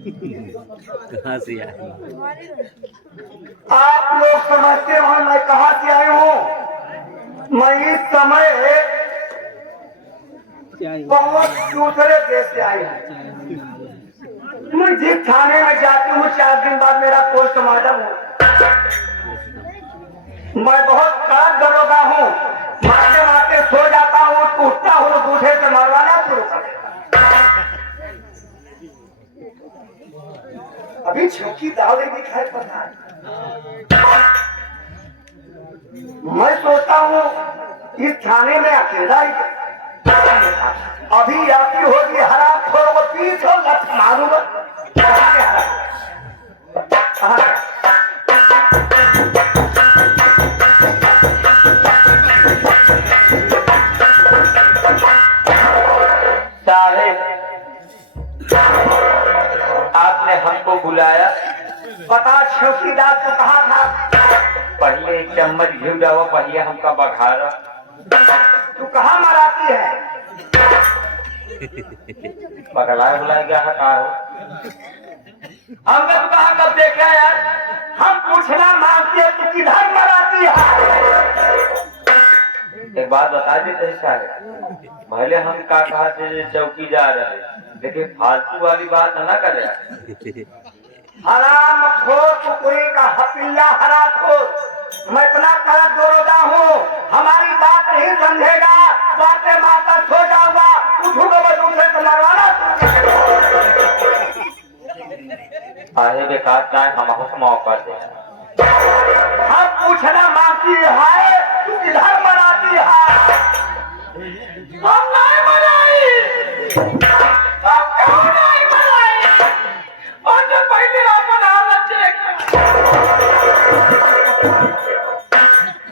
कहाँ से आए? आप लोग समझते हो मैं कहाँ से आई हूँ? मैं इस समय बहुत दूसरे देश से आई हूँ। मैं जिस थाने में जाती हूँ 4 दिन बाद मेरा पोस्टमार्टम हो। मैं बहुत खराब दरोगा हूँ। मारते मारते सो जाता हूँ, उठता हूँ, दूसरे से मरवाना शुरू कर देता। अभी चौकीदार ने दिखाई पड़ा है। मैं सोचता हूँ इस थाने में अकेला ही अभी आती होगी हराम खोर को 30 लठ मारूंगा। साहेब, आपने हमको बुलाया? पता चौकीदार तो कहा था पहले एक चम्मच घी जाओ, पहले हमका बघारा। तू कहाँ मराती है? पगलाए बुलाए गया है कहा हो? हमने तो कहा कब देखा यार? हम पूछना मांगते हैं तू किधर मराती है? एक बात बता देते हैं साहब, पहले हम का कहा थे चौकी जा रहे, लेकिन फालतू वाली बात ना करे। हराम खोर कुकुरी का हपिल्ला हरा खोर। मैं इतना कड़क दरोगा हूँ, हमारी बात नहीं समझेगा, बातें मारता सो जाऊंगा, उठूंगा मैं दूसरे से मरवाना। आए बेकार चाहे हम मौका दे। हम पूछना मांगती है तू किधर मराती है? हम नहीं मराई, हम क्यों नहीं मराई? और जो पहले अपन हालत चेक।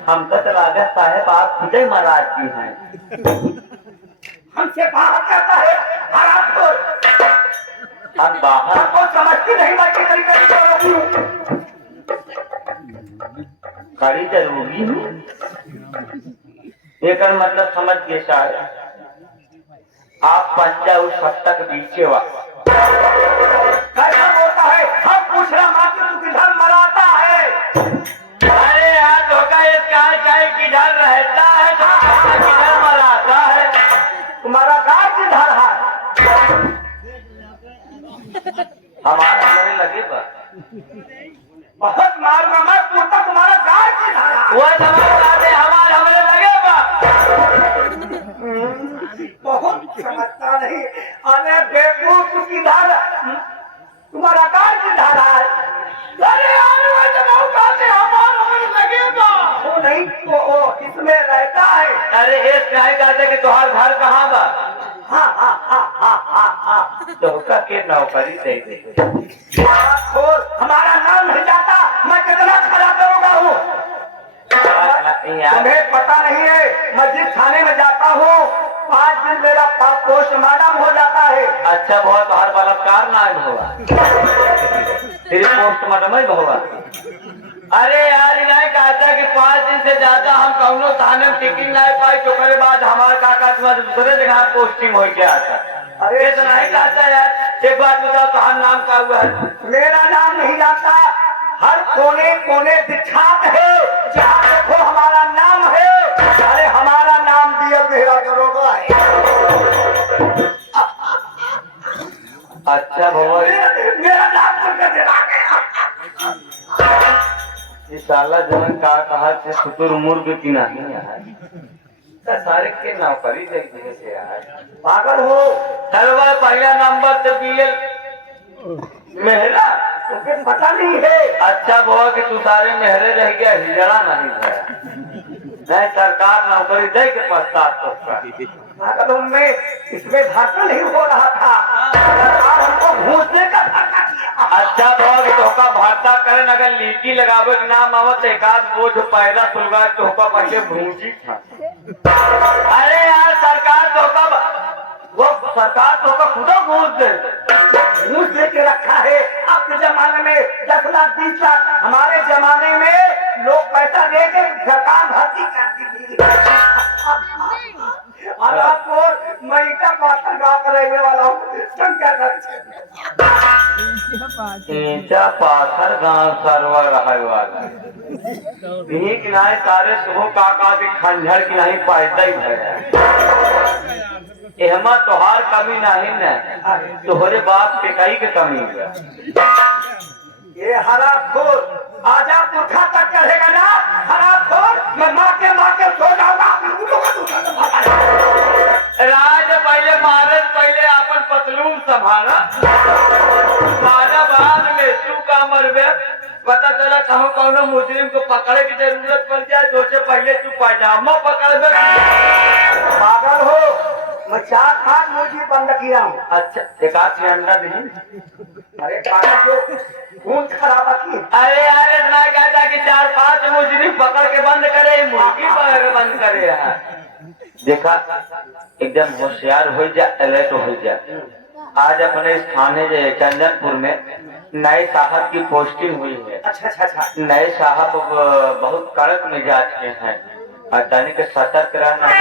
हम तो राजा साहब आप खुद ही मराती हैं। हमसे बाहर करता है हराम खोर। हम बाहर हमको समझती नहीं मैं कितनी कड़ी करोगी हूँ। खड़ी जरूरी हूँ, एक मतलब समझ गए साहब। आप पंचा उस तक पीछे हुआ कैसा बोलता है? हम पूछना मांगते तू किधर मराता है? अरे यार धोखा ये क्या किधर रहता है, किधर मराता है? तुम्हारा गाय किधर है? हमारे हमारे लगे बा बहुत मारूंगा मैं, पूछता तुम्हारा गाय किधर है? वो हमारे हमारे लगे बा। बहुत समझता नहीं। अरे बेवकूफ तू किधर? तुम्हारा गाय किधर है? अरे आने वाले मौका से हमारे लगेगा। वो नहीं वो इसमें रहता है। अरे इस काय कहते कि तुम्हारा घर कहाँ बा? हाँ हाँ हाँ हाँ हाँ हाँ। धोखा के नौकरी दे दे। खोर हमारा नाम नहीं जाता, मैं कितना खराब दरोगा हूँ तुम्हें पता नहीं है। मैं जिस थाने में जाता हूँ 5 दिन मेरा पोस्टमार्टम हो जाता है। अच्छा बहुत हर बलात्कार ना हुआ, फिर पोस्टमार्टम ही हुआ। अरे यार नहीं कहता कि 5 दिन से ज्यादा हम कौनो थाने में टिकट नहीं पाई, तो करे बाद हमारे काका दूसरे जगह पोस्टिंग हो गया था। अरे तो नहीं कहता यार। एक बात बताओ तुम्हारा नाम क्या हुआ है? मेरा नाम नहीं जाता, हर कोने कोने विख्यात है, जहाँ देखो हमारा नाम है। अरे हमारा नाम दिया मेरा दरोगा है। अच्छा भगवान मेरा नाम सुनकर दिला गया। ये साला जवन का कहा से सुतुर मुर्ग की नहीं है सारे के नौकरी देख से यार पागल हो? सर्वा पहला नंबर से बीएल मेहरा तुझे पता नहीं है? अच्छा हुआ कि तू सारे मेहरे रह गया, हिजड़ा नहीं गया। नहीं सरकार नौकरी दे के पश्चात तो पागल में इसमें धक्का नहीं हो रहा था, और हमको घूसने का धक्का किया। अच्छा हुआ कि धोखा भर्ता करे, अगर लीटी लगावे के नाम आवत एक आध बोझ पैदा सुलगा धोखा पहले भूजी था। अरे यार सरकार धोखा वो सरकार धोखा खुदा घूस दे घूस लेके रखा है। आपके जमाने में 10 लाख 20 लाख, हमारे जमाने में लोग पैसा दे के सरकार भर्ती करती थी। और आपको मैं इतना पात्र गा कर रहने वाला हूँ शंकर। ईंचा पाथर गांव सरवा रहे वाला भीख नाय सारे सुबह काका के खंजर की नहीं पैदा ही है एहमा तोहार कमी नहीं न तोहरे बाप के कई के कमी है ये हरा खोर आजा पुरखा तक चढ़ेगा ना हरा खोर मैं माँ के सो जाऊंगा राज पहले मारत पहले अपन पतलून संभाला मारा बाद में तू का मरबे पता चला कहूँ कौनो मुजरिम को पकड़े की जरूरत पड़ जाए तो से पहले तू पैजामा पकड़ पागल हो मैं 4 खान मुर्गी बंद किया हूँ अच्छा एक आध अंडा नहीं अरे पागल जो खून खराब की अरे यार इतना कहता कि 4-5 मुजरिम पकड़ के बंद करे मुर्गी पकड़ के बंद करे यार देखा एकदम होशियार हो जा अलर्ट हो जा आज अपने इस थाने चंदनपुर में नए साहब की पोस्टिंग हुई है अच्छा नए साहब बहुत कड़क मिजाज के हैं और तनिक के सतर्क रहना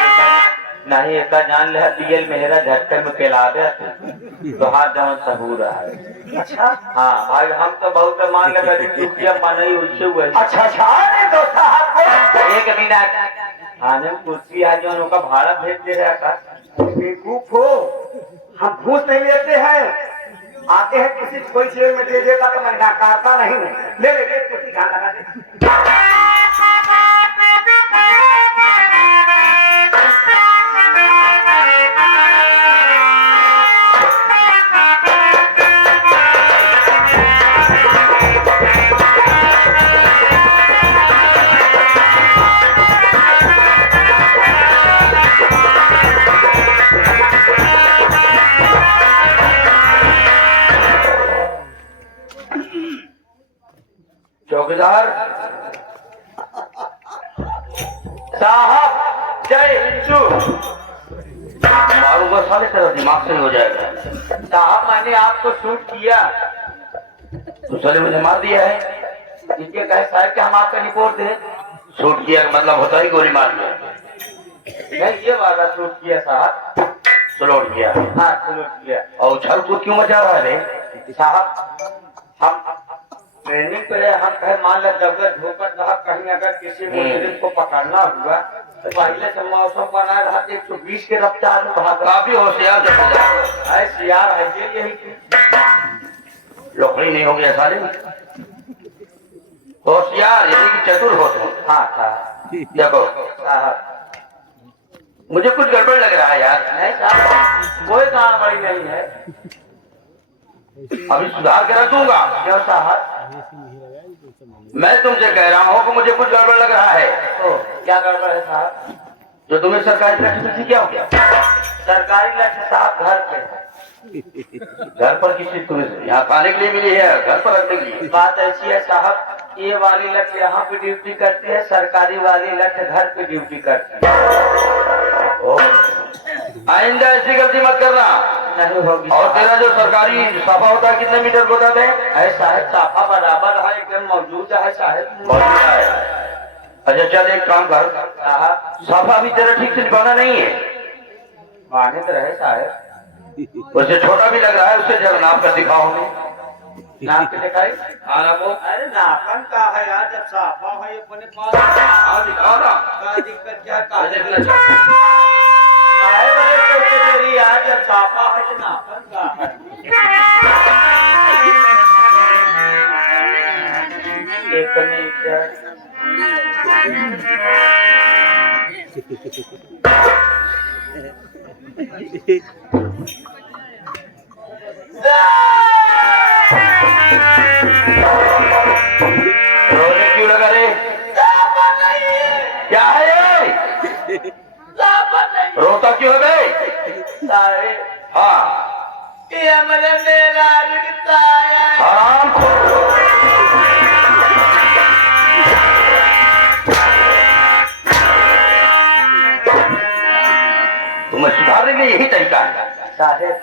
नहीं एक जान ले पीएल मेहरा झटके में केलावे तो हाथ जवन सहूर है अच्छा हाँ भाई हम तो बहुत मान लगा रुपया मनई उससे हुए अच्छा अरे तो साहब को एक मिनट थाने में कुर्सी है जो उनका भाड़ा भेज दे रहा था बेवकूफ हो हम घूस नहीं लेते हैं आते हैं किसी को कोई चीज में दे देगा तो मैं नकारता नहीं ले कुर्सी कहाँ लगा दे चौकीदार साहब जय हिंदू मारूंगा साले तेरा दिमाग सही हो जाएगा साहब मैंने आपको शूट किया तो साले मुझे मार दिया है इसके कहे साहब कि हम आपका रिपोर्ट दें शूट किया का मतलब होता है गोली मार दिया नहीं ये वाला शूट किया साहब सलोट किया हाँ सलोट किया और उछल कूद क्यों मचा रहा है साहब हम ट्रेनिंग पे हम कहे मान लो जब धोकर रहा कहीं अगर किसी मुजरिम को पकड़ना हुआ तो पहले से मौसम बना रहा 120 के रफ्तार में भाग काफी होशियार होशियार है यही लोकड़ी नहीं हो गया सारे होशियार यदि कि चतुर होते हाँ था देखो मुझे कुछ गड़बड़ लग रहा है यार नहीं साहब कोई काम बड़ी नहीं है अभी सुधार कर दूंगा क्यों साहब मैं तुमसे कह रहा हूँ कि मुझे कुछ गड़बड़ लग रहा है तो क्या गड़बड़ है साहब जो तुम्हें सरकारी लक्ष्य से क्या हो गया सरकारी लक्ष्य साहब घर पे घर पर किसी तुम्हें यहाँ खाने के लिए मिली है घर पर रखने के लिए बात ऐसी है साहब ये वाली लक्ष्य यहाँ पे ड्यूटी करती है सरकारी वाली लक्ष्य घर पे ड्यूटी करती है आइंदा ऐसी गलती मत करना नहीं होगी और तेरा जो सरकारी साफा होता है कितने मीटर को जाते हैं साहब साफा बराबर है एकदम मौजूद है साहब मौजूद है अच्छा चल एक काम कर साफा अभी तेरा ठीक से निभाना नहीं है माने तो रहे साहब उससे छोटा भी लग रहा है उससे जरा नाप कर दिखाओ नाप के दिखाई अरे नापन का है यार जब साफा है अपने पास दिखाओ ना क्या दिक्कत क्या देखना चाहता यार जब साफा है तो नापन का एक मीटर रोने क्यों लगा रे क्या है ये रोता क्यों है भाई हाँ ये मैंने मेरा रुकता है हराम तुम्हें सुधारने के लिए यही तरीका है साहेब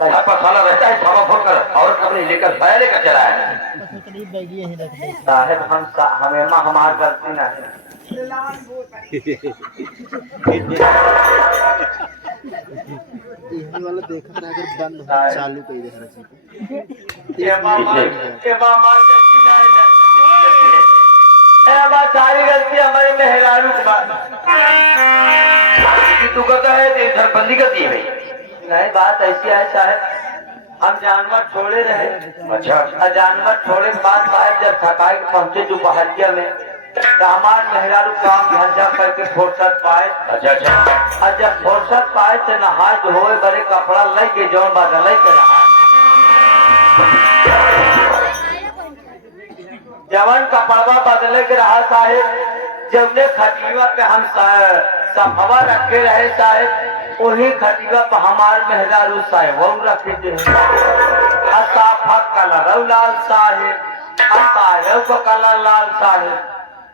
घर पर साला रहता है छापा फोड़ कर और कपड़े लेकर साया लेकर चला है साहेब हम हमें हमार गलती ना है यही वाला देखा था अगर बंद हो चालू कर दे हर चीज ये मामा गलती सारी गलती हमारे मेहरारू के बाद तू कहता है धरबंदी करती है भाई। नहीं बात ऐसी है साहब, हम जानवर छोड़े रहे। अच्छा। जानवर छोड़े के बाद साहब जब थकाई के पहुंचे दोपहरिया में तो हमारे मेहरारू काम धंधा करके फुर्सत पाए। अच्छा। और जब फुर्सत पाए तो नहाए धोए बड़े कपड़ा ले के जौन बदल के नहा जवन कपड़वा बदले के रहा साहेब, जब ने खटिया पे हम सफवा रखे रहे साहेब, वही खटिया पे हमारे मेहरारू साहेब वो रखे थे। साफा कलर लाल साहेब, साहेब को कलर लाल साहेब।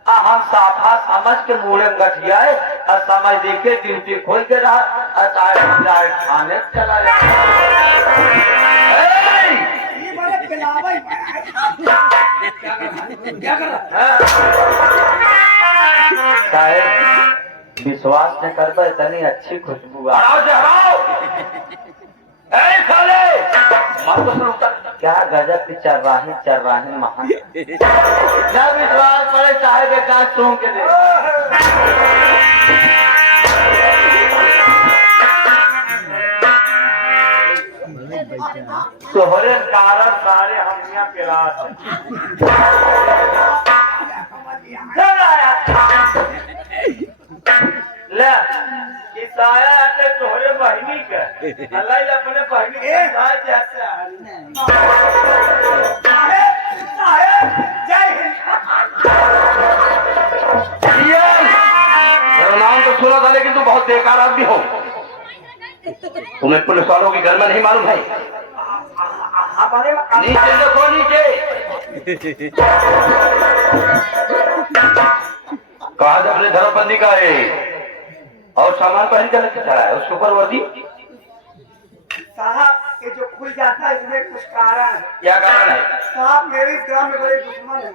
हम साफा समझ के मुड़े गठिया और समझ देखे ड्यूटी खोल के रहा और खाने चला विश्वास न कर पाए इतनी अच्छी खुशबू क्या गजब की चर्राही महान। जब विश्वास पड़े साहेब एक दांत सूंघ के दे। तोहरे कारण सारे हम यहाँ पिला ले ईसाया आते तोहरे बहनी के अल्लाह अपने बहनी के साथ जैसे नाम तो सुना था लेकिन तू बहुत बेकार आदमी हो। तुम्हें पुलिस वालों के घर में नहीं मालूम है? नीचे देखो नीचे। कहा जब अपने धर्मबंदी का है और सामान पहन कर लेके चला है उसके ऊपर वर्दी। साहब ये जो खुल जाता है इसमें कुछ कारण है। क्या कारण है? साहब मेरे इस गांव में बड़े दुश्मन है।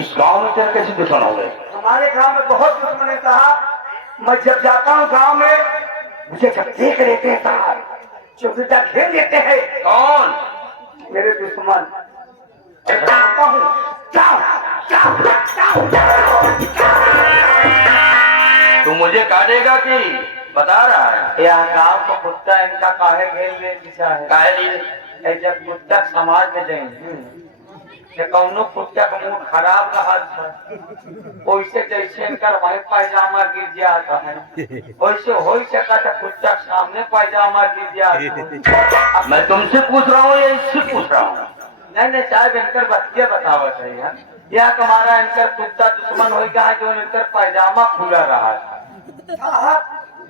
इस गांव में तेरे कैसे दुश्मन हो गए? हमारे गांव में बहुत दुश्मन है साहब। मैं जब जाता हूँ गांव में मुझे जब देख लेते हैं साहब चौकीदा घेर लेते हैं। कौन? मेरे दुश्मन। तू मुझे काटेगा कि बता रहा है? यह गांव का कुत्ता इनका काहे घेर ले दिशा है। काहे लिए? जब कुत्ता समाज में जाएंगे कौनो कुत्ता का मुंह खराब रहा था वैसे जैसे इनका वही पायजामा गिर जाता है वैसे हो सका था कुत्ता सामने पायजामा गिर जाता। मैं तुमसे पूछ रहा हूँ या इससे पूछ रहा हूँ? नहीं साहब इनकर बच्चे बताओ चाहिए यह तुम्हारा इनकर कुत्ता दुश्मन हो गया जो इनकर पायजामा खुला रहा था।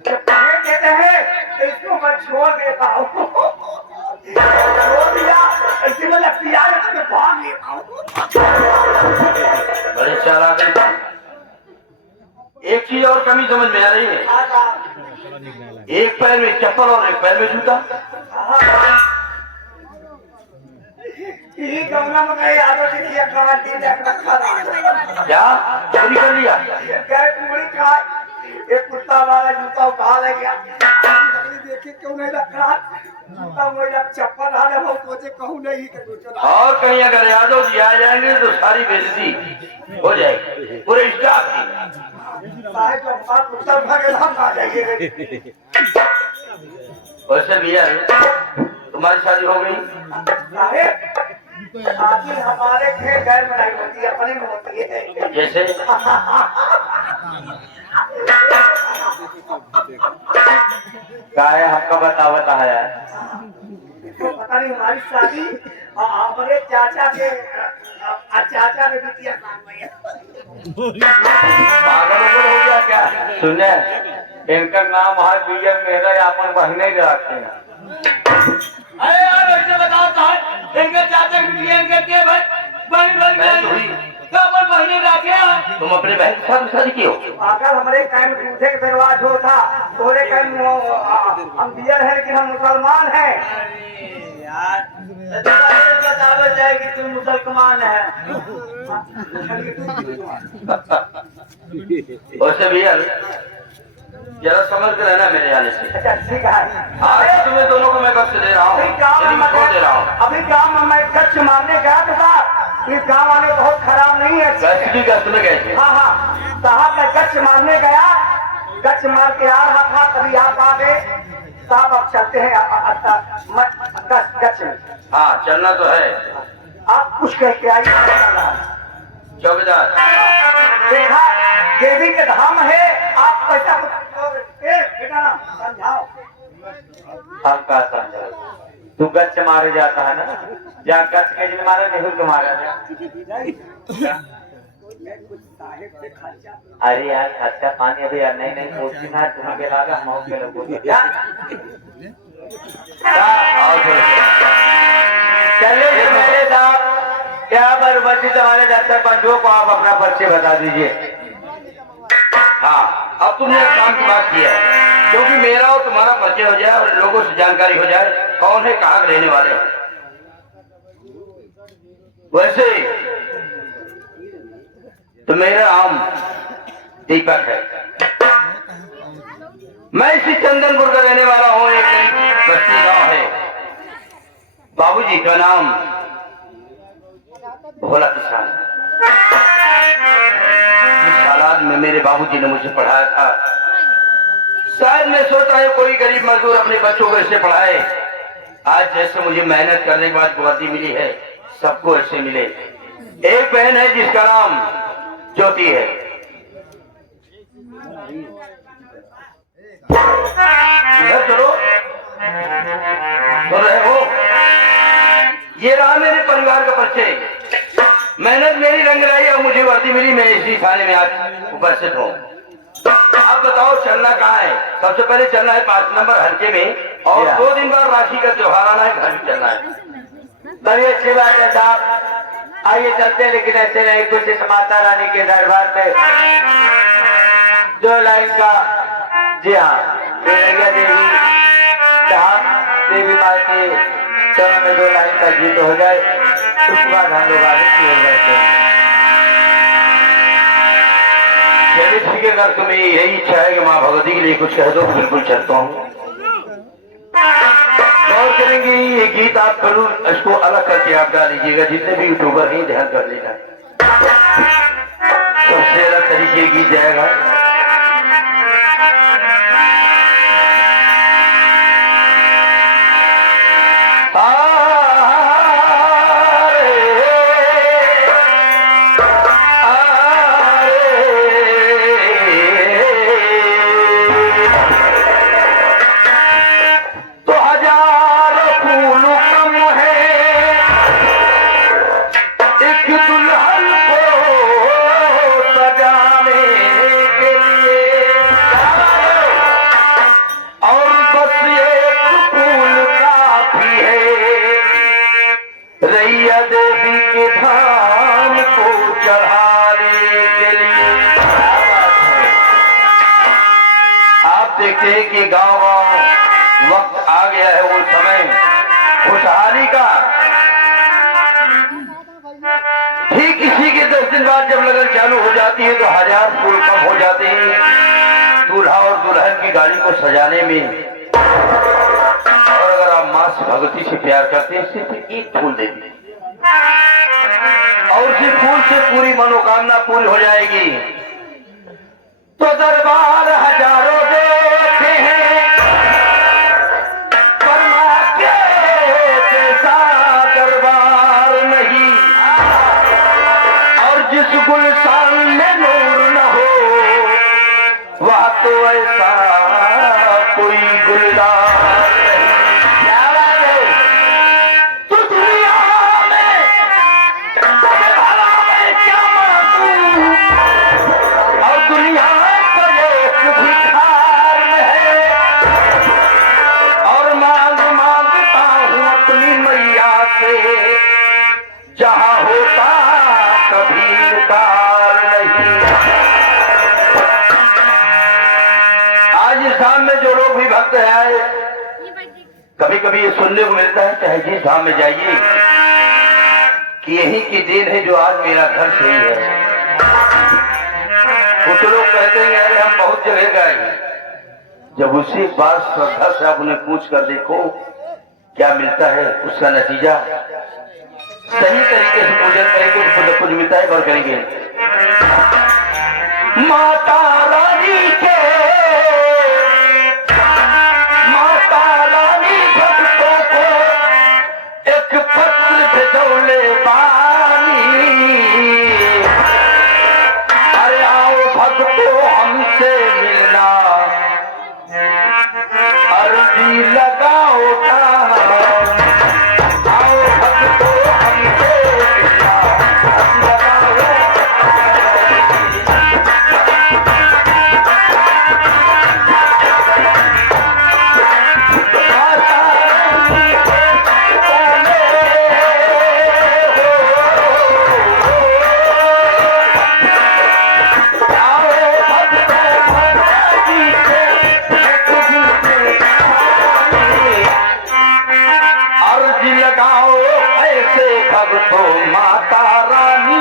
जब देते हैं तो इसको मैं छोड़ देता हूँ। छोड़ दिया ऐसे में लगती है मैं भाग लेता हूँ। बड़े चालाक हैं। एक चीज और कमी समझ में आ रही है। एक पैर में चप्पल और एक पैर में जूता। यही कमरा में गए आदो देखिए कहानी देख रखा था। क्या चोरी कर लिया? क्या पूरी खाए एक कुत्ता वाला जूता उठा ले गया। देखे क्यों नहीं रखा जूता मेरा चप्पल आ रहा सोचे कहूँ नहीं और कहीं अगर यादव जी आ जाएंगे तो सारी बेइज्जती हो जाएगी पूरे स्टाफ की। साहब जब बात उत्तर भागे हम आ जाएंगे। वैसे भैया तुम्हारी शादी हो गई? शादी हमारे खेल गैर में नहीं होती अपने में होती है। जैसे क्या है हमका बतावता है यार? पता नहीं हमारी शादी हमारे चाचा के बिटिया पागल हो गया क्या? सुने इनका नाम है विजय मेरा अपन बहने रखते हैं। अरे यार वैसे बताओ साहब इनके चाचा की बिटिया इनके के भाई बहन बहने रखे तुम अपने बहन के साथ शादी की हो? अगर हमारे टाइम दूसरे के दरवाज हो था तोरे टाइम हम बियर है लेकिन हम मुसलमान हैं। यार बतावे जाए कि तुम मुसलमान है। वैसे भैया जरा समझ कर रहना मेरे आने से। अच्छा ठीक है। आज तुम्हें दोनों को मैं कष्ट दे रहा हूँ, दे रहा हूँ। अभी गाँव में मैं गच्छ मारने गया तो साहब इस गाँव वाले बहुत खराब नहीं है। गश्त की गश्त में गए थे? हाँ हाँ साहब, मैं गच्छ मारने गया, गच्छ मार के आ रहा था तभी आप आ गए साहब। अब चलते हैं गच्छ में। हाँ चलना तो है। आप कुछ कह के आइए। चौकीदार देखा देवी के धाम है, आप पैसा बेटा समझाओ। हम का समझा? तू गच्छ मारे जाता है ना, जहाँ गच्छ के जिन मारे नेहरू के मारा जा। अरे यार खर्चा पानी अभी यार नहीं सोचती ना, तुम्हें के लागा मौत के लोगों चले मेरे साहब। क्या बर्बादी तुम्हारे दफ्तर बंधुओं को आप अपना परिचय बता दीजिए। हाँ अब तुमने एक काम की बात की है, क्योंकि मेरा और तुम्हारा परिचय हो जाए और लोगों से जानकारी हो जाए कौन है कहाँ रहने वाले हैं। वैसे तो मेरा नाम दीपक है, मैं इसी चंदनपुर का रहने वाला हूँ। एक बस्ती गांव है, बाबूजी का नाम भोला किसान। जिस हालात में मेरे बाबूजी ने मुझे पढ़ाया था, शायद मैं सोच रहा हूँ कोई गरीब मजदूर अपने बच्चों को ऐसे पढ़ाए। आज जैसे मुझे मेहनत करने के बाद वर्दी मिली है, सबको ऐसे मिले। एक बहन है जिसका नाम ज्योति है। इधर चलो, सुन रहे हो? ये रहा मेरे परिवार का परिचय। मेहनत मेरी रंग लाई और मुझे वर्दी मिली, मैं इसी थाने में आज उपस्थित हूँ। आप बताओ चलना कहाँ है? सबसे पहले चलना है 5 नंबर हल्के में, और 2 दिन बाद राखी का त्योहार आना है, घर चलना है। बड़ी अच्छी बात है साहब, आइए चलते हैं। लेकिन ऐसे नहीं, कुछ इस माता रानी के दरबार पे 2 लाइन का, जी हाँ देवी देवी माँ के चरण में 2 लाइन का गीत हो जाए, उसके बाद हम लोग आगे की ओर बढ़ते हैं। ठीक है, अगर तुम्हें यही इच्छा है कि माँ भगवती के लिए कुछ कह दो तो बिल्कुल चलता हूँ। गौर करेंगे ये गीत आप जरूर इसको अलग करके आप डाल लीजिएगा, जितने भी यूट्यूबर हैं ध्यान कर लेना, सबसे अलग तरीके गीत जाएगा। कि गांव वक्त आ गया है वो समय खुशहाली का। ठीक इसी के 10 दिन बाद जब लगन चालू हो जाती है तो 1000 फूल कम हो जाते हैं दूल्हा और दुल्हन की गाड़ी को सजाने में। और अगर आप माँ से भगवती से प्यार करते हैं, सिर्फ एक फूल दे दीजिए और उसी फूल से पूरी मनोकामना पूरी हो जाएगी। तो दरबार हजारों देखे हैं, पर मां के जैसा दरबार नहीं। और जिस गुलशान में नूर न हो वह तो ऐसा कोई गुलदार नहीं। क्या बात है? तो दुनिया में भला मैं क्या मांगू, और दुनिया भिखार है, और मांगता हूँ अपनी मैया से जहाँ होता कभी इनकार नहीं। आज इस धाम में जो लोग भी भक्त आए, कभी कभी ये सुनने को मिलता है, चाहे जिस धाम में जाइए, कि यही की देन है जो आज मेरा घर सही है। कुछ लोग कहते हैं अरे हम बहुत जगह गए, जब उसी बात श्रद्धा से आप उन्हें पूछ कर देखो क्या मिलता है, उसका नतीजा सही तरीके से पूजन करेंगे तो कुछ मिलता है। गौर करेंगे। माता रानी के भक्तों को एक पत्र भेजौले बानी, अरे आओ भक्तों हमसे मिलना, अर्जी लगाओ आओ भक्तों हमसे मिलना, अर्जी लगाओ। भक्तों Mata Rani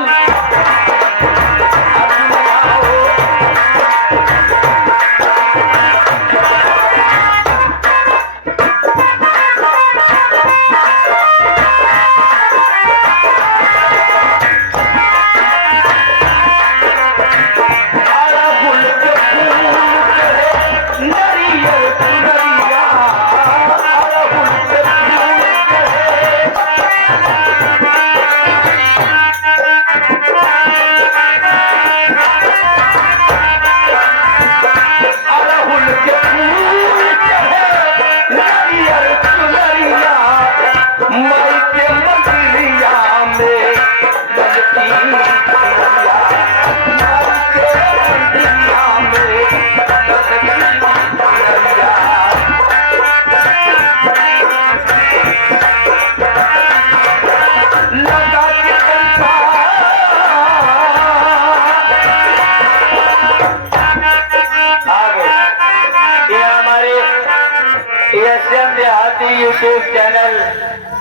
YouTube channel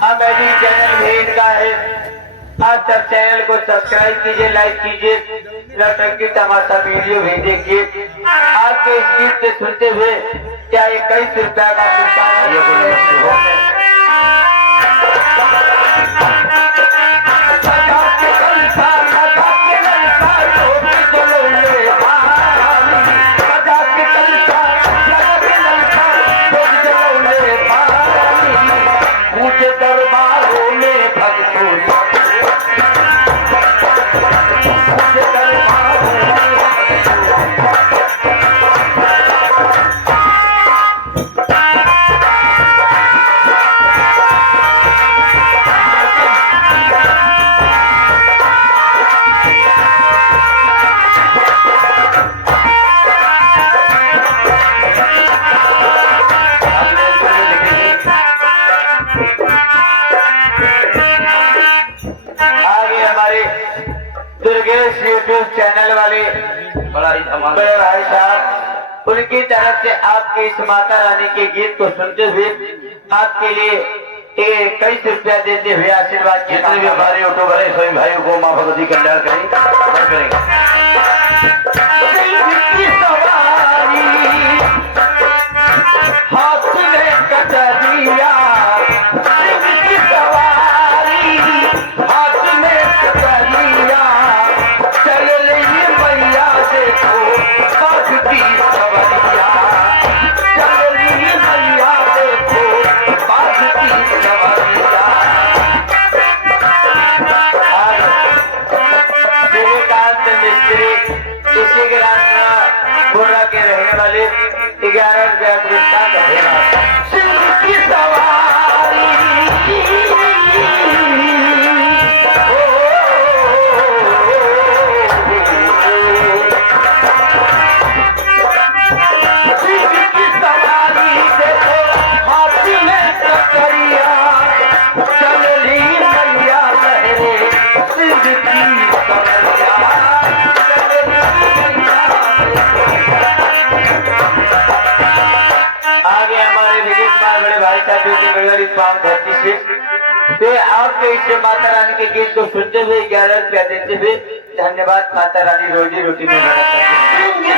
amazing channel भी इनका है। आप सब चैनल को सब्सक्राइब कीजिए, लाइक कीजिए, नौटंकी तमाशा वीडियो भी देखिए। आपके इस गीत से सुनते हुए क्या 21 रुपया का पुरस्कार दरबारों में भक्तों यूट्यूब चैनल वाले बड़े भाई साहब, उनकी तरफ से आपके इस माता रानी के गीत को सुनते हुए आपके लिए 21 रुपया देते हुए आशीर्वाद। जितने भी हमारे यूट्यूबर है सभी भाइयों को माँ भगवती कल्याण करेंगे। हाथ में कटरिया के रहने वाले 11 रुपया पुरस्कार रहेगा। आपके इस माता रानी के गीत को सुनते हुए 11 रुपया देते हुए धन्यवाद। माता रानी रोजी रोटी में मदद करती है।